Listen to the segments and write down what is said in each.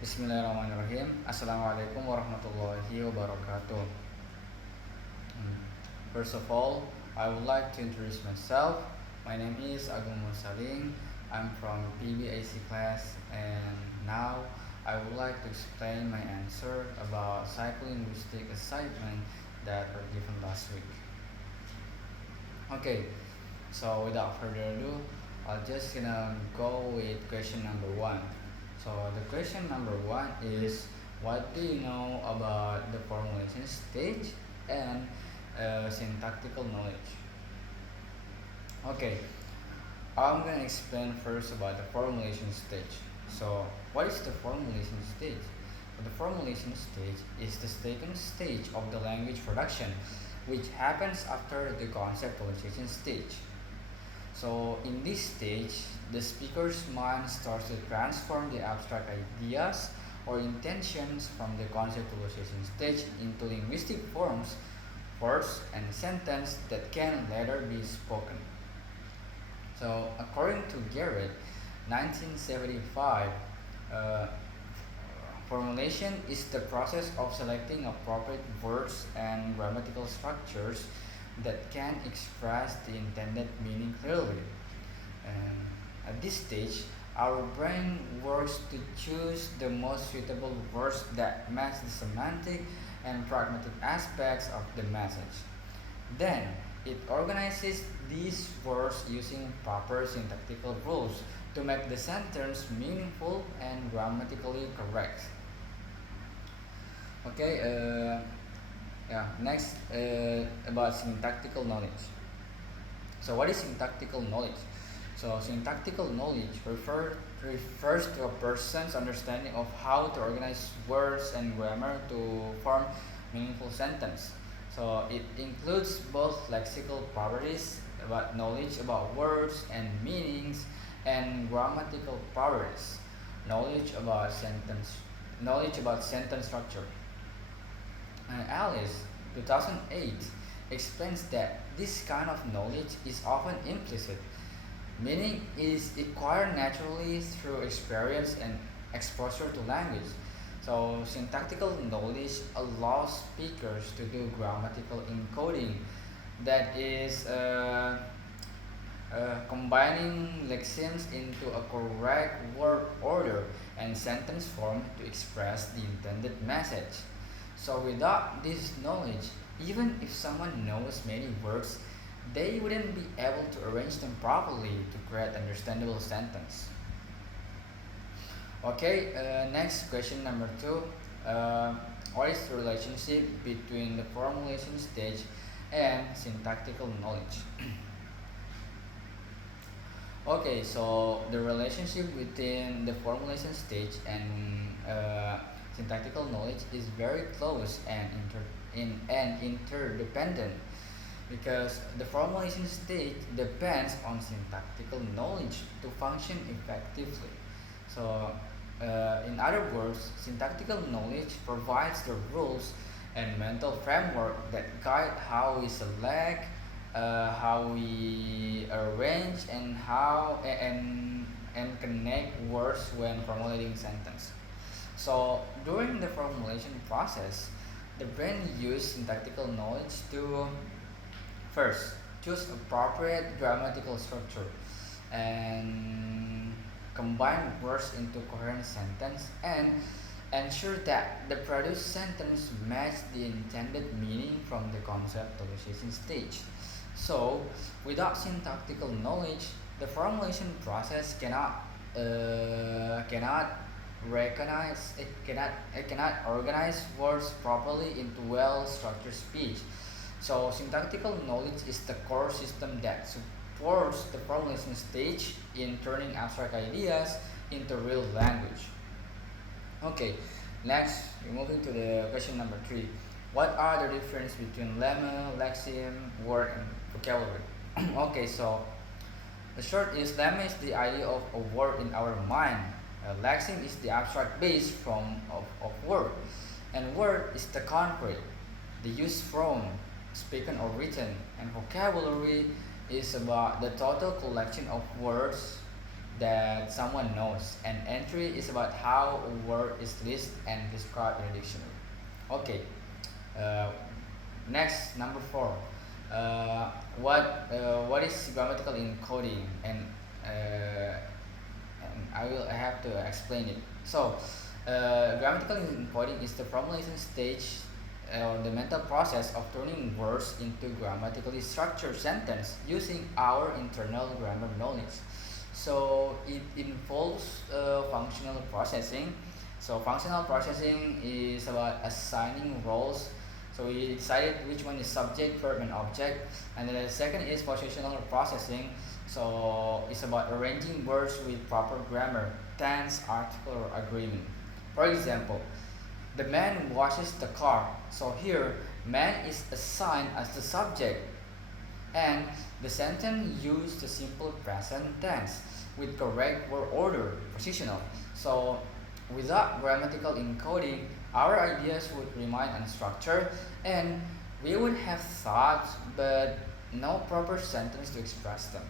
Bismillahirrahmanirrahim. Assalamualaikum warahmatullahi wabarakatuh. First of all, I would like to introduce myself. My name is Agung Mursaling. I'm from PBAC class, and now I would like to explain my answer about psycholinguistic assignment that were given last week. Okay, so without further ado, I'll just gonna go with question number one. So the question number one is, what do you know about the formulation stage and syntactical knowledge? Okay, I'm gonna explain first about the formulation stage. So what is the formulation stage? The formulation stage is the second stage of the language production, which happens after the conceptualization stage. So in this stage, the speaker's mind starts to transform the abstract ideas or intentions from the conceptualization stage into linguistic forms, words, and sentence that can later be spoken. So according to Garrett, 1975, uh, formulation is the process of selecting appropriate words and grammatical structures that can express the intended meaning clearly. And at this stage, our brain works to choose the most suitable words that match the semantic and pragmatic aspects of the message. Then, it organizes these words using proper syntactical rules to make the sentence meaningful and grammatically correct. Okay, next about syntactical knowledge. So, what is syntactical knowledge? So, syntactical knowledge refers to a person's understanding of how to organize words and grammar to form meaningful sentence. So, it includes both lexical properties about knowledge about words and meanings, and grammatical properties, knowledge about sentence structure. And Alice, 2008, explains that this kind of knowledge is often implicit, meaning it is acquired naturally through experience and exposure to language. So, syntactical knowledge allows speakers to do grammatical encoding, that is, combining lexemes into a correct word order and sentence form to express the intended message. So, without this knowledge, even if someone knows many words, they wouldn't be able to arrange them properly to create understandable sentence. Okay, next question number two. What is the relationship between the formulation stage and syntactical knowledge? Okay, so the relationship between the formulation stage and syntactical knowledge is very close and interdependent, because the formulation stage depends on syntactical knowledge to function effectively. So, in other words, syntactical knowledge provides the rules and mental framework that guide how we select, how we arrange, and connect words when formulating sentence. So during the formulation process, the brain uses syntactical knowledge to first choose appropriate grammatical structure and combine words into coherent sentence and ensure that the produced sentence match the intended meaning from the conceptualization stage. So, without syntactical knowledge, the formulation process cannot it cannot organize words properly into well-structured speech. So, syntactical knowledge is the core system that supports the formulation stage in turning abstract ideas into real language. Okay, next we're moving to the question number three. What are the difference between lemma, lexeme, word, and vocabulary? Okay, so the short is lemma is the idea of a word in our mind. Lexeme is the abstract base of word, and word is the concrete, the use from, spoken or written, and vocabulary is about the total collection of words that someone knows. An entry is about how a word is listed and described in a dictionary. Okay, uh, next, number four. Uh, what is grammatical encoding? And I have to explain it. So, grammatical encoding is the formulation stage or the mental process of turning words into grammatically structured sentence using our internal grammar knowledge. So it involves functional processing. So functional processing is about assigning roles. So we decided which one is subject, verb, and object. And then the second is positional processing. So it's about arranging words with proper grammar, tense, article, or agreement. For example, the man washes the car. So here, man is assigned as the subject, and the sentence used the simple present tense with correct word order, positional. So without grammatical encoding, our ideas would remain unstructured and we would have thoughts but no proper sentence to express them.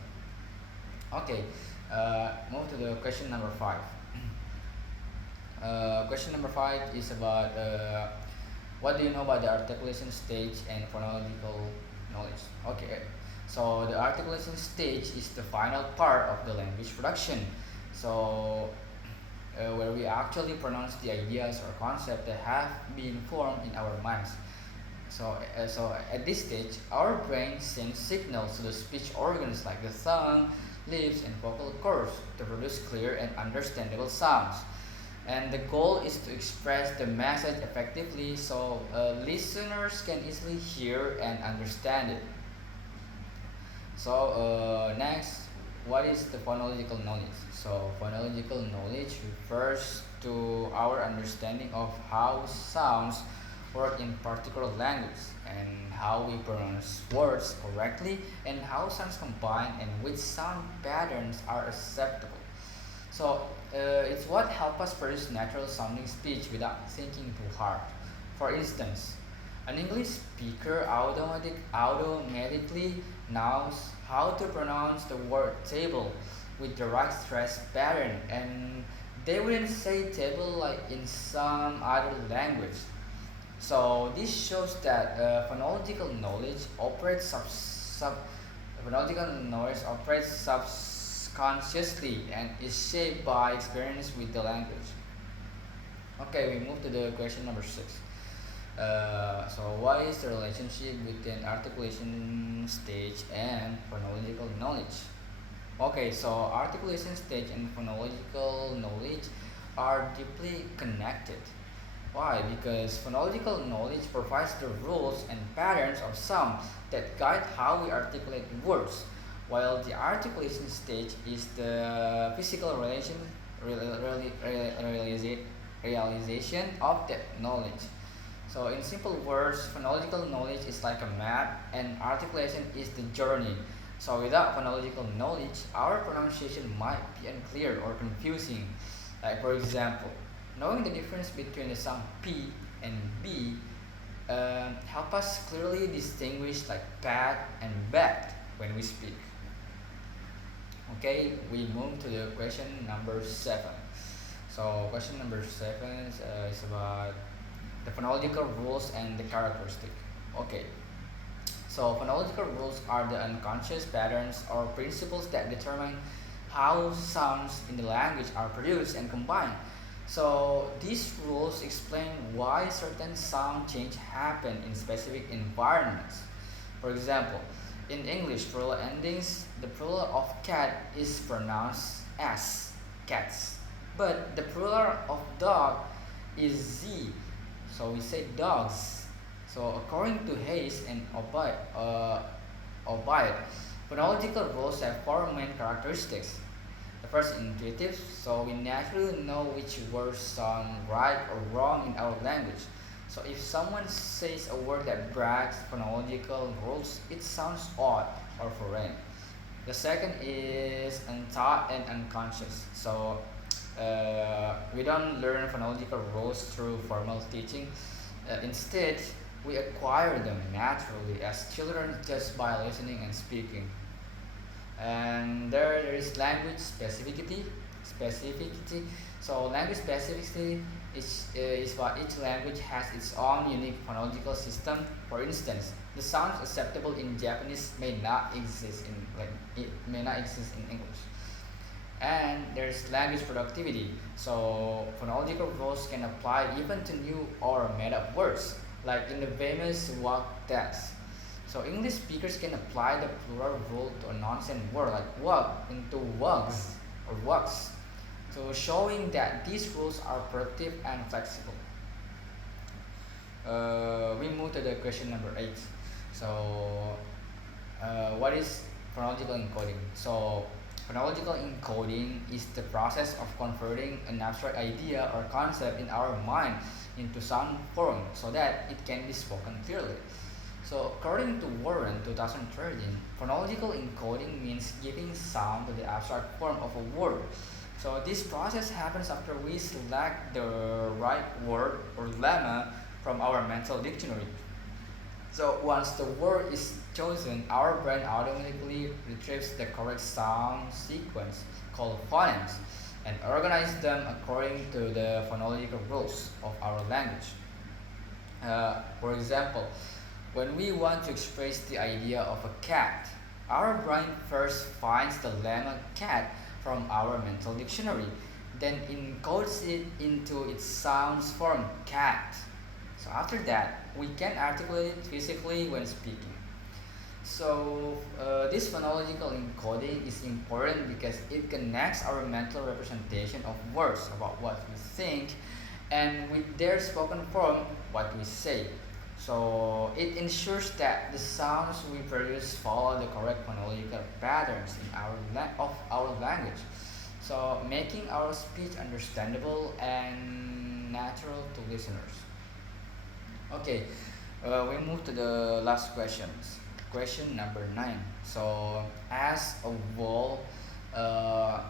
Okay, move to the question number five. Question number five is about what do you know about the articulation stage and phonological knowledge? Okay, so the articulation stage is the final part of the language production. So where we actually pronounce the ideas or concepts that have been formed in our minds. So at this stage, our brain sends signals to the speech organs like the tongue, lips, and vocal cords to produce clear and understandable sounds. And the goal is to express the message effectively so listeners can easily hear and understand it. So next, what is the phonological knowledge? So phonological knowledge refers to our understanding of how sounds work in particular language and how we pronounce words correctly and how sounds combine and which sound patterns are acceptable. So it's what helps us produce natural sounding speech without thinking too hard. For instance, an English speaker automatically knows how to pronounce the word table with the right stress pattern, and they wouldn't say table like in some other language. So this shows that phonological knowledge operates subconsciously and is shaped by experience with the language. Okay, we move to the question number six. So what is the relationship between articulation stage and phonological knowledge? Okay, so articulation stage and phonological knowledge are deeply connected. Why? Because phonological knowledge provides the rules and patterns of sound that guide how we articulate words, while the articulation stage is the physical realization of that knowledge. So, in simple words, phonological knowledge is like a map, and articulation is the journey. So, without phonological knowledge, our pronunciation might be unclear or confusing. Like, for example, knowing the difference between the sound P and B help us clearly distinguish like pat and bat when we speak. Okay, we move to the question number seven. So question number seven is about the phonological rules and the characteristic. Okay, so phonological rules are the unconscious patterns or principles that determine how sounds in the language are produced and combined. So these rules explain why certain sound change happen in specific environments. For example, in English plural endings, the plural of cat is pronounced as cats, but the plural of dog is z, so we say dogs. So according to Hayes and Obaid, phonological rules have four main characteristics. The first, intuitive, so we naturally know which words sound right or wrong in our language. So if someone says a word that breaks phonological rules, it sounds odd or foreign. The second is untaught and unconscious. So we don't learn phonological rules through formal teaching. Instead, we acquire them naturally as children just by listening and speaking. And there is language specificity. So language specificity is what each language has its own unique phonological system. For instance, the sounds acceptable in Japanese may not exist in English. And there's language productivity. So phonological rules can apply even to new or made up words, like in the famous walk test. So English speakers can apply the plural rule to a nonsense word like walk into wugs or wugs. So showing that these rules are productive and flexible. We move to the question number 8. So what is phonological encoding? So phonological encoding is the process of converting an abstract idea or concept in our mind into sound form so that it can be spoken clearly. So according to Warren 2013, phonological encoding means giving sound to the abstract form of a word. So this process happens after we select the right word or lemma from our mental dictionary. So once the word is chosen, our brain automatically retrieves the correct sound sequence called phonemes and organizes them according to the phonological rules of our language. For example, when we want to express the idea of a cat, our brain first finds the lemma cat from our mental dictionary, then encodes it into its sounds form cat. So after that, we can articulate it physically when speaking. So this phonological encoding is important because it connects our mental representation of words about what we think and with their spoken form, what we say. So it ensures that the sounds we produce follow the correct phonological patterns in of our language. So making our speech understandable and natural to listeners. Okay, we move to the last questions. Question number 9. So as a whole, uh,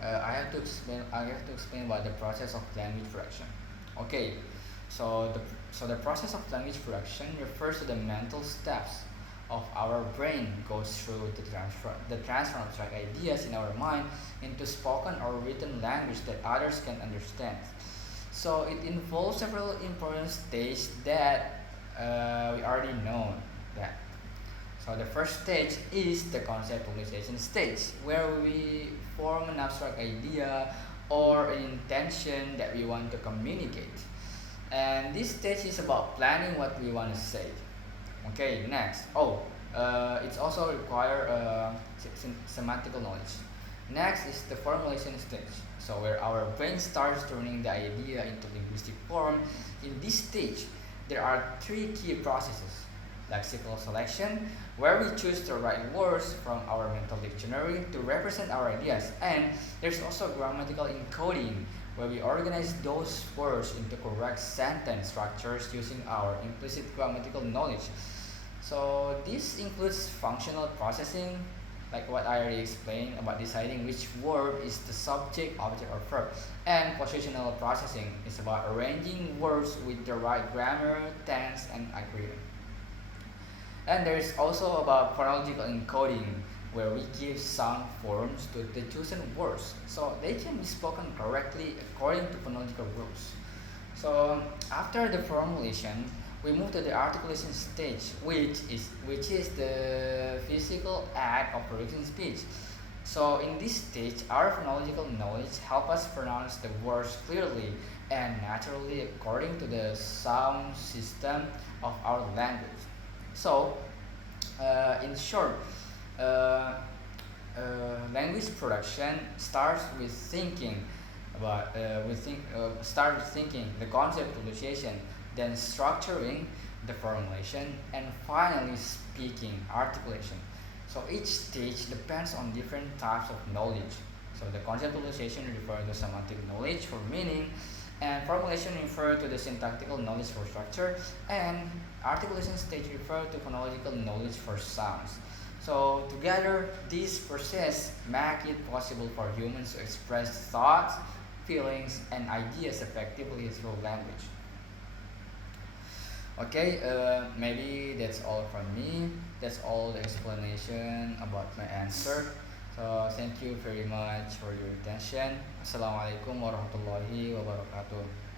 I have to explain about the process of language production. Okay, so the process of language production refers to the mental steps of our brain goes through the transfer of abstract ideas in our mind into spoken or written language that others can understand. So it involves several important stages that we already know that. So the first stage is the conceptualization stage, where we form an abstract idea or an intention that we want to communicate. And this stage is about planning what we want to say. Okay, next. It's also require semantical knowledge. Next is the formulation stage. So where our brain starts turning the idea into linguistic form. In this stage, there are three key processes: lexical selection, where we choose the right words from our mental dictionary to represent our ideas, and there's also grammatical encoding, where we organize those words into correct sentence structures using our implicit grammatical knowledge. So this includes functional processing, like what I already explained about deciding which word is the subject, object, or verb. And positional processing is about arranging words with the right grammar, tense, and agreement. And there is also about phonological encoding, where we give sound forms to the chosen words so they can be spoken correctly according to phonological rules. So after the formulation, we move to the articulation stage, which is the physical act of producing speech. So in this stage, our phonological knowledge help us pronounce the words clearly and naturally according to the sound system of our language. So, in short, uh, language production starts with thinking start with thinking the conceptualization, then structuring the formulation, and finally speaking articulation. So each stage depends on different types of knowledge. So the conceptualization refers to semantic knowledge for meaning, and formulation refers to the syntactical knowledge for structure, and articulation stage refers to phonological knowledge for sounds. So together, these processes make it possible for humans to express thoughts, feelings, and ideas effectively through language. Okay, maybe that's all from me. That's all the explanation about my answer. So thank you very much for your attention. Assalamualaikum warahmatullahi wabarakatuh.